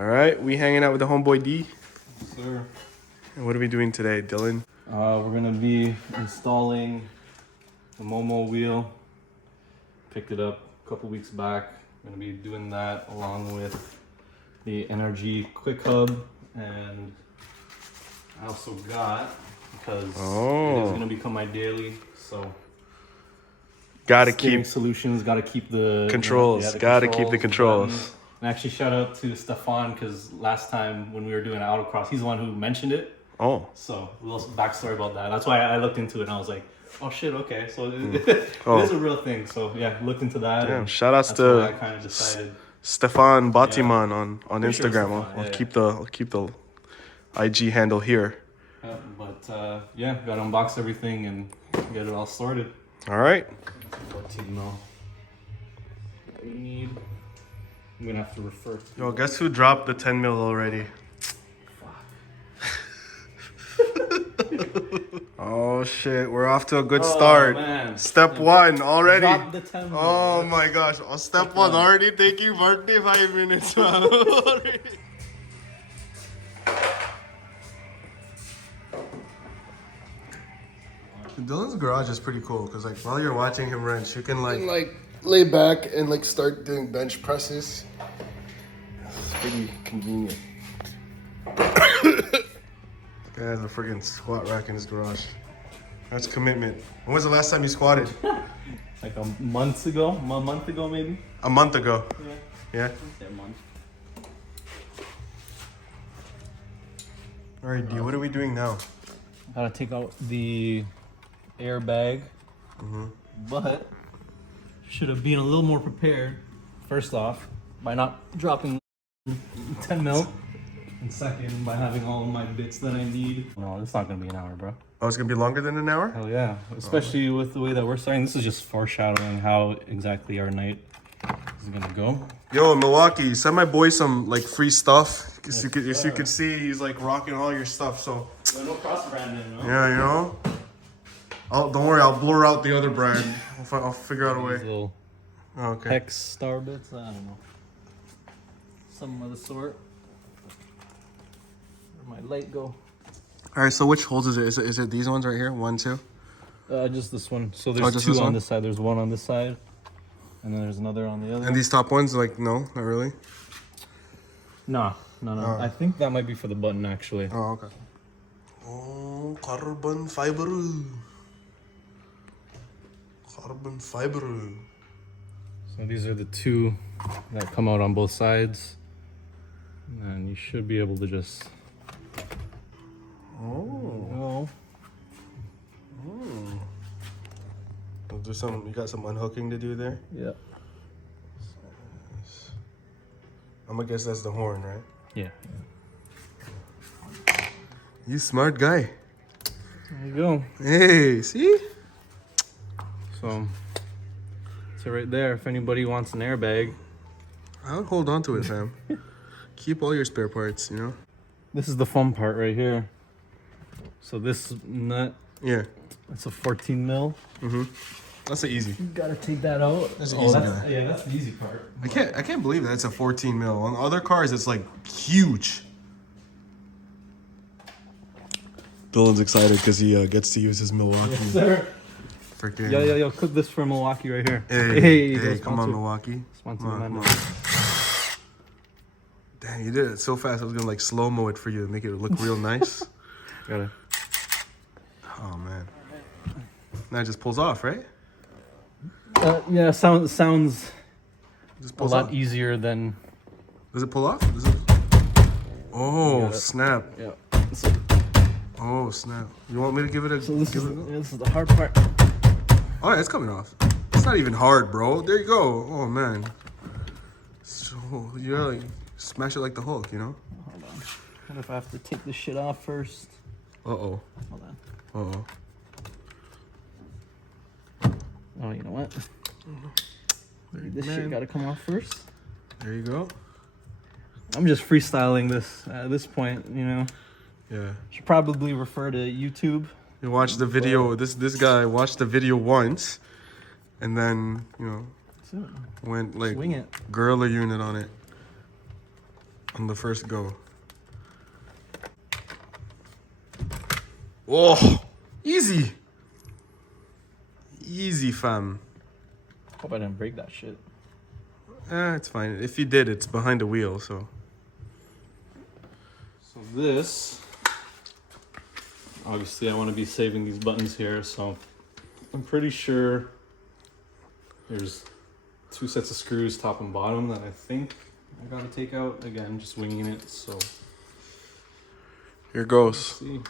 All right, we hanging out with the homeboy D. Yes, sir. And what are we doing today, Dylan? We're gonna be installing the Momo wheel. Picked it up a couple weeks back. Gonna be doing that along with the NRG Quick Hub, and I also got, because it is gonna become my daily, so Gotta steering keep solutions, gotta keep the controls. Gotta keep the controls. buttons. And actually, shout out to Stefan, because last time when we were doing autocross, he's the one who mentioned it. Oh. So a little backstory about that. That's why I looked into it and I was like, oh shit, okay. So it is a real thing. So yeah, looked into that. Damn, shout outs that's why I to kind of decided. Stefan Batiman on Pretty sure Instagram. Stefan, I'll keep the IG handle here. But yeah, gotta unbox everything and get it all sorted. All right. 14 mil. What we need. I'm gonna have to refer to. Yo, guess who dropped the 10 mil already? Oh shit, we're off to a good start. Man. Step one already. Drop the 10 mil. Oh my gosh, step one already taking 45 minutes. Dylan's garage is pretty cool because like while you're watching him wrench, you can like lay back and like start doing bench presses. It's pretty convenient. Guy has a friggin' squat rack in his garage. That's commitment. When was the last time you squatted? Like a month ago maybe. A month ago. Yeah. Yeah. A month. All right, D. What are we doing now? Gotta take out the airbag, but should have been a little more prepared. First off, by not dropping 10 mil, and second, by having all of my bits that I need. No, it's not gonna be an hour, bro. Oh, it's gonna be longer than an hour? Hell yeah, especially with the way that we're starting. This is just foreshadowing how exactly our night is gonna go. Yo, Milwaukee, send my boy some like free stuff. Cause you could see he's like rocking all your stuff. So No cross branding, no? yeah, you know. Don't worry, I'll blur out the other brand. I'll figure out a way. Little Okay. hex star bits, I don't know. Some of the sort. Where'd my light go? All right. So which holes is it? Is it these ones right here? 1, 2. Just this one. So there's just two this on one? this side. There's one on this side, and then there's another on the other. And these top ones, like no, not really. No. I think that might be for the button actually. Oh, okay. Oh, carbon fiber. Carbon fiber. So these are the two that come out on both sides, and you should be able to just. Oh. Do some. You got some unhooking to do there. Yeah. I'm gonna guess that's the horn, right? Yeah. You smart guy. There you go. Hey, see? So right there. If anybody wants an airbag, I'll hold on to it, fam. Keep all your spare parts, you know? this is the fun part right here. So this nut, Yeah. it's a 14 mil. That's the easy. You gotta take that out. That's the easy guy. Yeah, that's the easy part. I can't believe that it's a 14 mil. On other cars, it's like huge. Dylan's excited because he gets to use his Milwaukee. Yes, sir. Freaking. Yo, clip this for Milwaukee right here. Hey, come on, Milwaukee. Sponsor Come on. Dang, you did it so fast. I was gonna like slow-mo it for you to make it look real nice. Gotta. Oh man. Now it just pulls off, right? Yeah, sounds Just a pulls lot off. easier than. Does it pull off? Does it? Oh snap! Yeah. Oh snap! You want me to give it a? So this give is the hard part. Oh yeah, it's coming off. It's not even hard, bro. There you go. Oh man. So you gotta like smash it like the Hulk, you know? Hold on. What if I have to take this shit off first? Uh-oh. Hold on. Uh-oh. Oh, you know what? This shit gotta come off first. There you go. I'm just freestyling this at this point, you know. Yeah. Should probably refer to YouTube. You watch the video. This guy watched the video once, and then went like Swing it. gorilla unit on it. on the first go. Oh, easy. Easy, fam. Hope I didn't break that shit. It's fine. If you did, it's behind the wheel, so. So this, obviously I want to be saving these buttons here, so I'm pretty sure there's 2 sets of screws, top and bottom, that I think I gotta take out. Again, just winging it, so. Here goes. Let's see.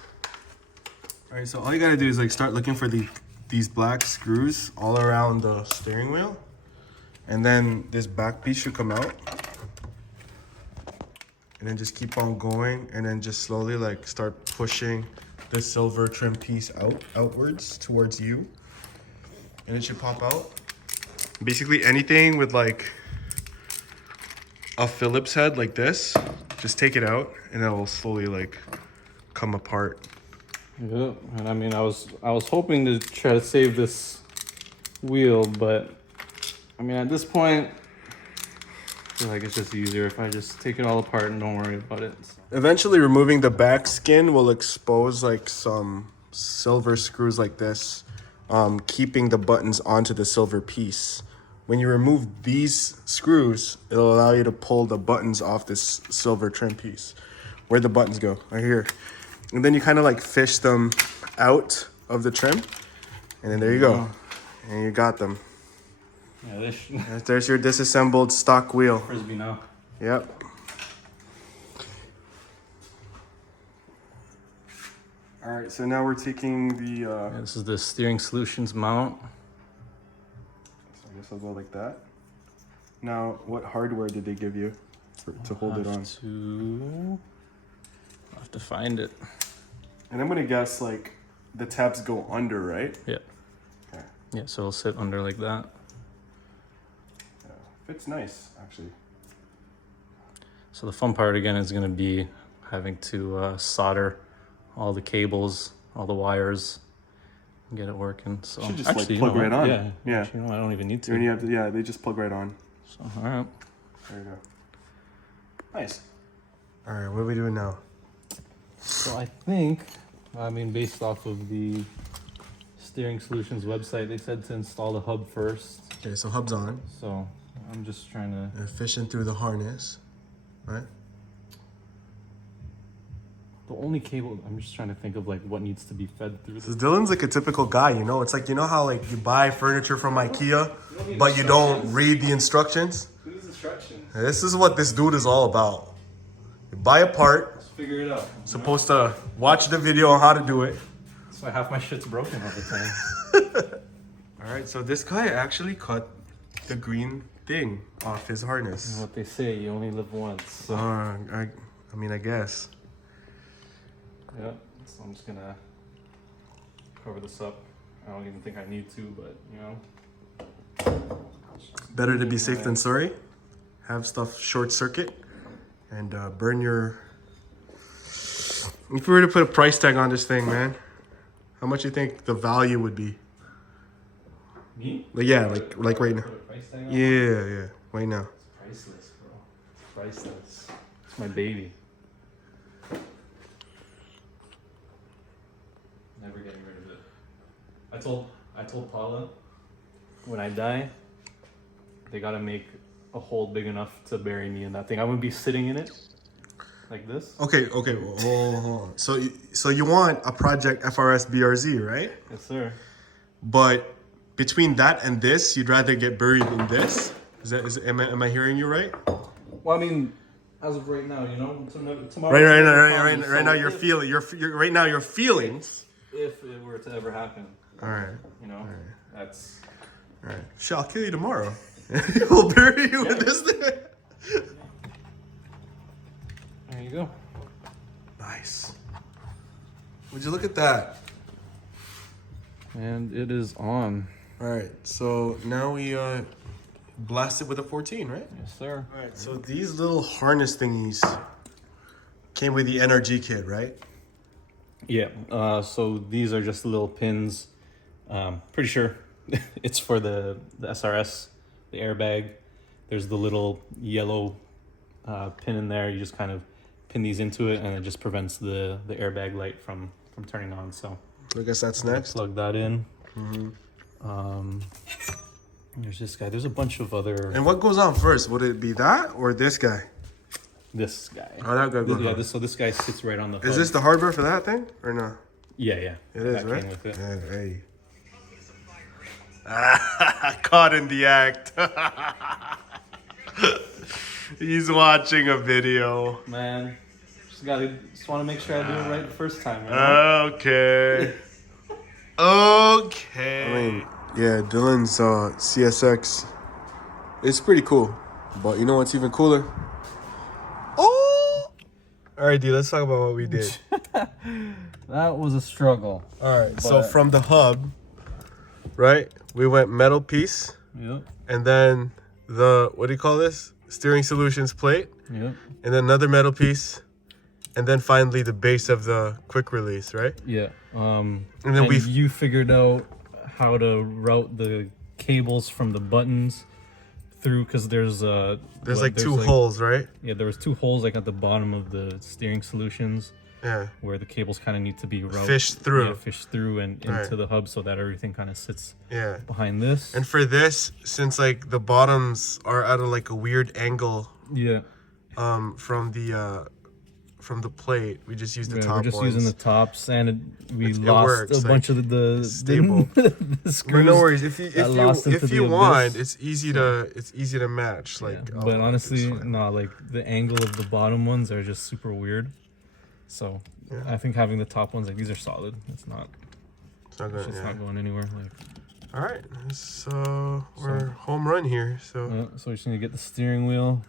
All right, so all you gotta do is like start looking for these black screws all around the steering wheel. And then this back piece should come out. And then just keep on going, and then just slowly like start pushing the silver trim piece outwards towards you. And it should pop out. Basically anything with like a Phillips head like this, just take it out and it will slowly like come apart. Yeah, and I mean, I was hoping to try to save this wheel, but I mean, at this point, I feel like it's just easier if I just take it all apart and don't worry about it. So. Eventually removing the back skin will expose like some silver screws like this, keeping the buttons onto the silver piece. When you remove these screws, it'll allow you to pull the buttons off this silver trim piece. Where'd the buttons go? Right here. And then you kind of like fish them out of the trim. And then there you go. And you got them. Yeah, There's your disassembled stock wheel. Frisbee now. Yep. All right, so now we're taking the... Yeah, this is the steering solutions mount. So I guess I'll go like that. Now, what hardware did they give you to hold it on? I'll have to find it. And I'm gonna guess like the tabs go under, right? Yeah. Okay. Yeah, so it'll sit under like that. Yeah. Fits nice, actually. So the fun part again is going to be having to solder all the cables, all the wires, and get it working. So should just actually, like plug right on. Yeah. Yeah. Actually, I don't even need to. When you have to, yeah, they just plug right on. So all right. There you go. Nice. All right, what are we doing now? So I think, I mean, based off of the Steering Solutions website, they said to install the hub first. Okay, so hub's on. So I'm just trying to... And fishing through the harness, right? The only cable, I'm just trying to think of like what needs to be fed through So this. Dylan's like a typical guy, you know? It's like, you know how like you buy furniture from IKEA, but you don't read the instructions? Who needs instructions? This is what this dude is all about. You buy a part, Let's figure it out. supposed to watch the video on how to do it. That's why half my shit's broken all the time. All right, so this guy actually cut the green thing off his harness. What they say, you only live once. So. I mean, I guess. Yeah, so I'm just gonna cover this up. I don't even think I need to, but you know. Better to be safe than sorry. Have stuff short circuit and burn your... If we were to put a price tag on this thing, man, how much you think the value would be? Me? Like, yeah, like right now. Put a price tag on? Yeah, right now. It's priceless, bro. It's priceless. It's my baby. Never getting rid of it. I told Paula, when I die, they gotta make a hole big enough to bury me in that thing. I'm gonna be sitting in it, like this. Okay, hold on. So you want a Project FRS BRZ, right? Yes, sir. But between that and this, you'd rather get buried in this? Am I hearing you right? Well, I mean, as of right now, you know, tomorrow. Right now, you're feeling. You're right now. Your feelings. If it were to ever happen. All right. You know, that's. All right. Shit, I'll kill you tomorrow. We'll bury you with this thing. There you go. Nice. Would you look at that? And it is on. All right. So now we blast it with a 14, right? Yes, sir. All right. So these little harness thingies came with the NRG kit, right? Yeah. So these are just little pins. Pretty sure it's for the SRS, the airbag. There's the little yellow pin in there. You just kind of pin these into it, and it just prevents the airbag light from turning on. So I guess that's next. Plug that in. There's this guy. There's a bunch of other. And what goes on first? Would it be that or this guy? This guy. Oh, that guy goes on. Yeah. So this guy sits right on the. Is hub. this the hardware for that thing or no? Yeah. It is, that right? came with it. Yeah, hey. Caught in the act. He's watching a video. Man, just want to make sure I do it right the first time. You know? Okay. Okay. I mean, yeah, Dylan's CSX. It's pretty cool, but you know what's even cooler? Oh. All right, D. Let's talk about what we did. That was a struggle. All right. So from the hub, right? We went metal piece. Yep. And then the, what do you call this? Steering solutions plate. Yep. And then another metal piece. And then finally the base of the quick release, right? Yeah. And then you figured out how to route the cables from the buttons through, because there's two holes, right? Yeah, there was 2 holes like at the bottom of the steering solutions. Yeah. Where the cables kind of need to be fished through. Yeah, fished through and into the hub, so that everything kind of sits behind this. And for this, since like the bottoms are at a weird angle, from the plate, we just used the top ones. We're just using the tops, and we it lost works, a bunch of the stable. the screws. No worries. If you want, abyss. it's easy to match. But honestly, no, like the angle of the bottom ones are just super weird. So I think having the top ones, like, these are solid. It's not going anywhere. Like, all right, so we're home run here. So so we just need to get the steering wheel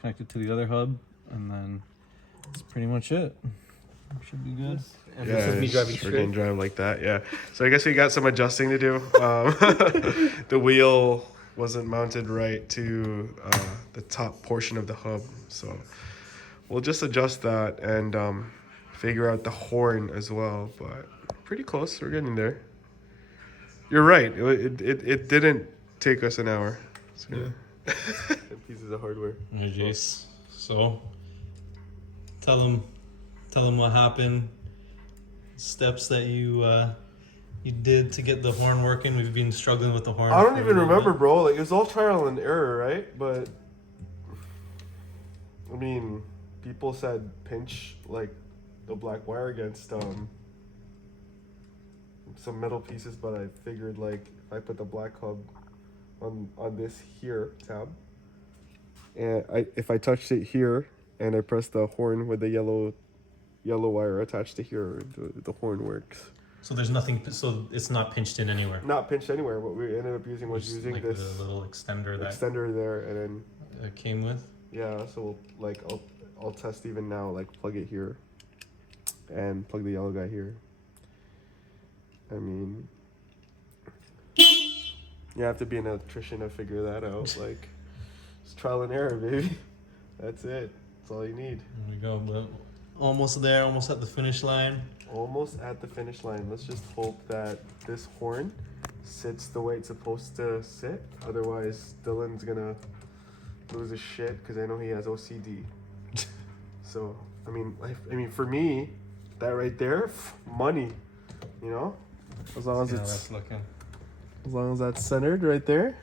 connected to the other hub, and then that's pretty much it. Should be good. And yeah, this is me driving straight. Drive like that. Yeah. So I guess we got some adjusting to do. The wheel wasn't mounted right to the top portion of the hub, so we'll just adjust that and figure out the horn as well. But pretty close. We're getting there. You're right. It didn't take us an hour. So, yeah. Pieces of hardware. Hey, Jace. So tell them what happened. Steps that you did to get the horn working. We've been struggling with the horn. I don't even remember, bro. Like, it was all trial and error, right? But I mean, people said pinch like the black wire against some metal pieces, but I figured like if I put the black hub on this here tab, and if I touched it here and I press the horn with the yellow wire attached to here, the horn works. So there's nothing. So it's not pinched in anywhere. Not pinched anywhere. What we ended up using was using like this the little extender there, and then it came with. Yeah. So I'll test even now. Like, plug it here, and plug the yellow guy here. I mean, you have to be an electrician to figure that out. Like, it's trial and error, baby. That's it. That's all you need. There we go. But almost there. Almost at the finish line. Almost at the finish line. Let's just hope that this horn sits the way it's supposed to sit. Otherwise, Dylan's gonna lose his shit because I know he has OCD. So, I mean, for me, that right there, money. You know, as long as that's centered right there.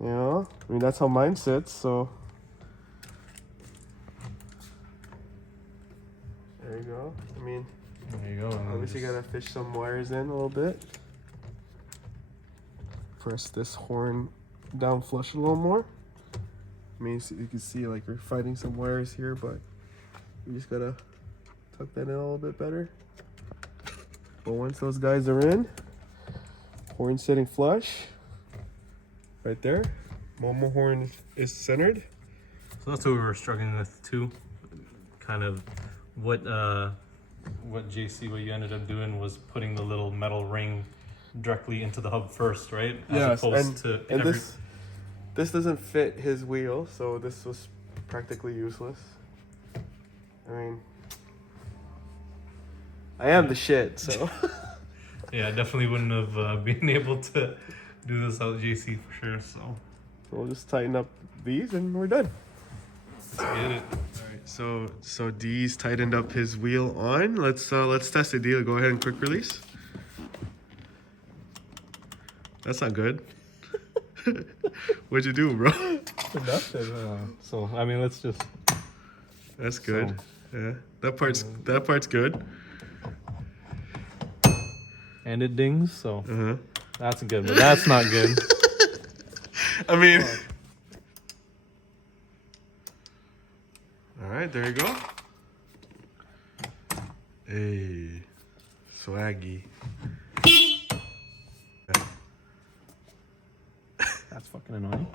You know, I mean, that's how mine sits. So there you go. I mean, there you go. Obviously, gotta fish some wires in a little bit. Press this horn down flush a little more. I mean, you can see like we're fighting some wires here, but we just gotta tuck that in a little bit better. But once those guys are in, horn sitting flush, right there. Momo horn is centered. So that's what we were struggling with too. Kind of what JC, what you ended up doing was putting the little metal ring directly into the hub first, right? Yes, and this doesn't fit his wheel, so this was practically useless. I mean, I am the shit, so. Yeah, I definitely wouldn't have been able to do this without JC for sure, so. So we'll just tighten up these and we're done. Let's get it. All right, so D's tightened up his wheel on. Let's test it. D, go ahead and quick release. That's not good. What'd you do, bro? Nothing. So I mean, let's just. That's good. Yeah, that part's good. And it dings, so that's good, but that's not good. I mean, all right, there you go. Hey, swaggy. That's fucking annoying.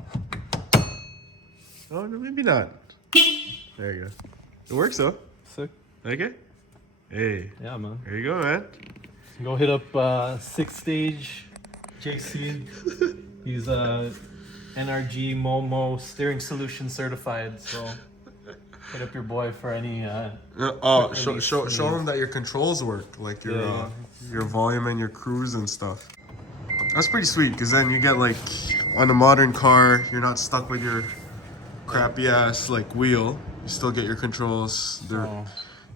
Oh no, maybe not. There you go. It works though. Sick. Like it? Hey. Yeah, man. There you go, man. Go hit up 6-stage JC. He's NRG Momo steering solution certified, so hit up your boy for any. Show him that your controls work, like your volume and your cruise and stuff. That's pretty sweet, because then you get like on a modern car, you're not stuck with your crappy ass like wheel. You still get your controls.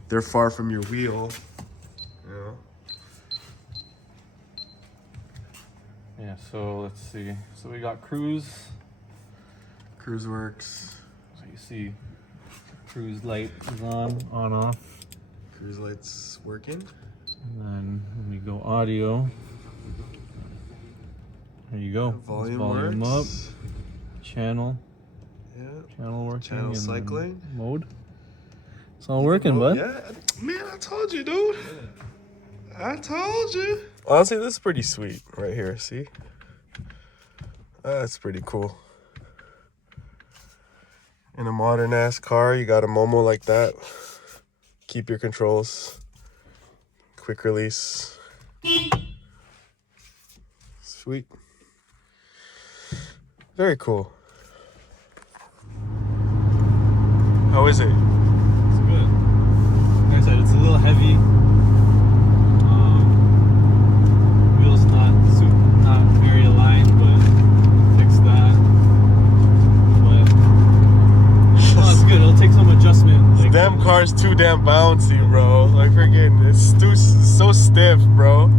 They're far from your wheel. You know. Yeah. So let's see. So we got cruise. Cruise works. So you see, cruise light is on off. Cruise lights working. And then when we go audio, there you go. Volume up. works. Channel. Yeah. Channel working. Channel and cycling. Mode. It's all working, bud. Yeah. Man, I told you, dude. I told you. Honestly, this is pretty sweet right here. See? That's pretty cool. In a modern ass car, you got a Momo like that. Keep your controls. Quick release. Sweet. Very cool. How is it? It's good. Like I said, it's a little heavy. Wheels not very aligned, but fix that. But it's good. It'll take some adjustment. This damn car's too damn bouncy, bro. Like freaking, it's so stiff, bro.